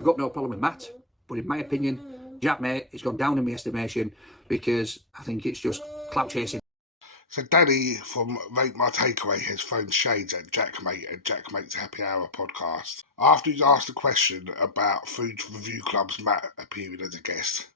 I've got no problem with Matt, but in my opinion, JaackMaate has gone down in my estimation because I think it's just clout chasing. So Danny from Rate My Takeaway has thrown shades at JaackMaate and JaackMate's Happy Hour podcast. After he's asked a question about food review club's Matt appearing as a guest,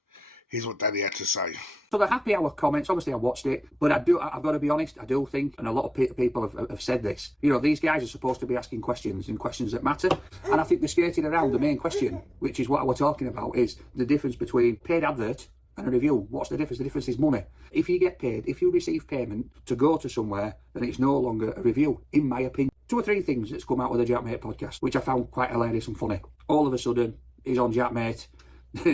here's what Danny had to say. So the Happy Hour comments, obviously I watched it, but I've got to be honest, I do think, and a lot of people have said this, you know, these guys are supposed to be asking questions and questions that matter. And I think they're skating around the main question, which is what we're talking about, is the difference between paid advert and a review. What's the difference? The difference is money. If you get paid, if you receive payment to go to somewhere, then it's no longer a review, in my opinion. 2 or 3 things that's come out of the JaackMaate podcast, which I found quite hilarious and funny. All of a sudden, he's on JaackMaate.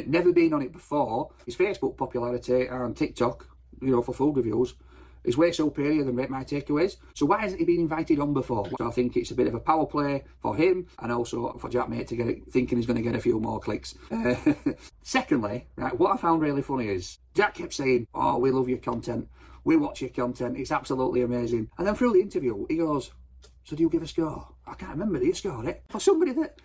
Never been on it before. His Facebook popularity and TikTok, you know, for food reviews, is way superior than Rate My Takeaways. So why hasn't he been invited on before? So I think it's a bit of a power play for him and also for JaackMaate to get it, thinking he's going to get a few more clicks. Secondly, right, what I found really funny is Jack kept saying, "Oh, we love your content. We watch your content. It's absolutely amazing." And then through the interview, he goes, "So do you give a score?" I can't remember. Do you score it? For somebody that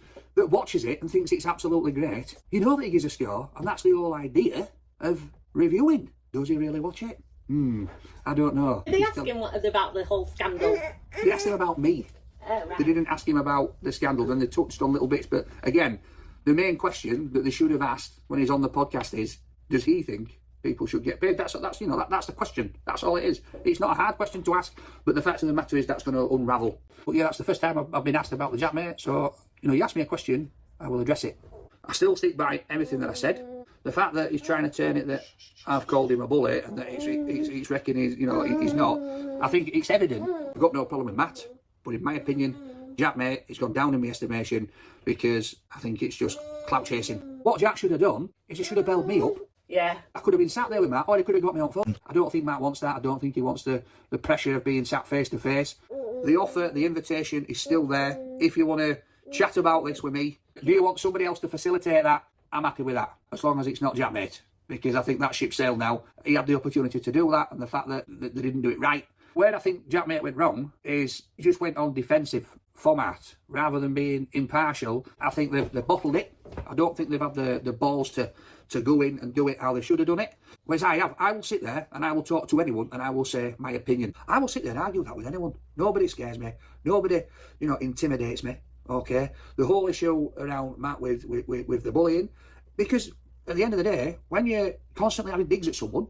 watches it and thinks it's absolutely great, you know that he gives a score, and that's the whole idea of reviewing. Does he really watch it? I don't know. Did they ask him what about the whole scandal? They asked him about me. Right. They didn't ask him about the scandal, and they touched on little bits. But again, the main question that they should have asked when he's on the podcast is, does he think people should get paid? That's you know, that's the question. That's all it is. It's not a hard question to ask, but the fact of the matter is that's going to unravel. But yeah, that's the first time I've been asked about the JaackMaate. So, you know, you ask me a question, I will address it. I still stick by everything that I said. The fact that he's trying to turn it that I've called him a bully and that he's reckoning he's, you know, he's not, I think it's evident. I've got no problem with Matt, but in my opinion, JaackMaate has gone down in my estimation because I think it's just clout chasing. What Jack should have done is he should have bailed me up. Yeah. I could have been sat there with Matt, or he could have got me on phone. I don't think Matt wants that. I don't think he wants the pressure of being sat face to face. The offer, the invitation is still there. If you want to chat about this with me, do you want somebody else to facilitate that? I'm happy with that, as long as it's not JaackMaate, because I think that ship sailed now. He had the opportunity to do that, and the fact that they didn't do it right. Where I think JaackMaate went wrong is he just went on defensive format rather than being impartial. I think they've bottled it. I don't think they've had the balls to go in and do it how they should have done it. Whereas I will sit there and I will talk to anyone and I will say my opinion. I will sit there and argue that with anyone. Nobody scares me. Nobody, you know, intimidates me. Okay, the whole issue around Matt with the bullying, because at the end of the day, when you're constantly having digs at someone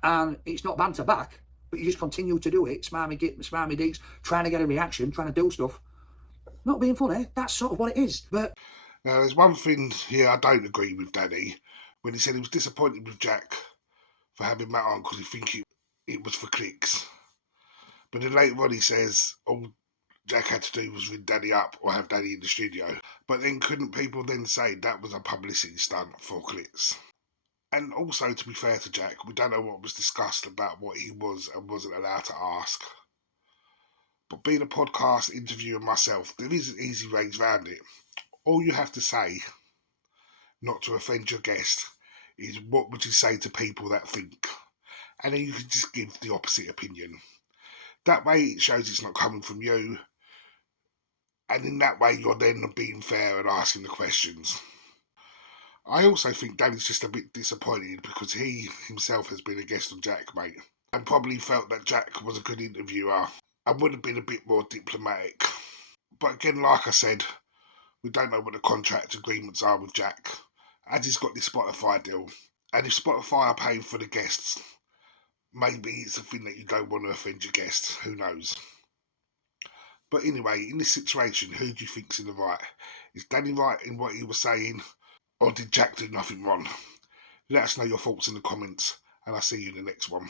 and it's not banter back, but you just continue to do it, smarmy digs, trying to get a reaction, trying to do stuff, not being funny, that's sort of what it is. But now, there's one thing here I don't agree with Danny, when he said he was disappointed with Jack for having Matt on because he think it was for clicks. But then later on he says, all Jack had to do was ring Danny up or have Danny in the studio. But then couldn't people then say that was a publicity stunt for clicks? And also, to be fair to Jack, we don't know what was discussed about what he was and wasn't allowed to ask. But being a podcast interviewer myself, there is an easy ways around it. All you have to say, not to offend your guest, is what would you say to people that think? And then you can just give the opposite opinion. That way it shows it's not coming from you. And in that way you're then being fair and asking the questions. I also think Danny's just a bit disappointed because he himself has been a guest on JaackMaate and probably felt that Jack was a good interviewer and would have been a bit more diplomatic. But again, like I said, we don't know what the contract agreements are with Jack, as he's got this Spotify deal. And if Spotify are paying for the guests, maybe it's a thing that you don't want to offend your guests, who knows. But anyway, in this situation, who do you think's in the right? Is Danny right in what he was saying, or did Jack do nothing wrong? Let us know your thoughts in the comments, and I'll see you in the next one.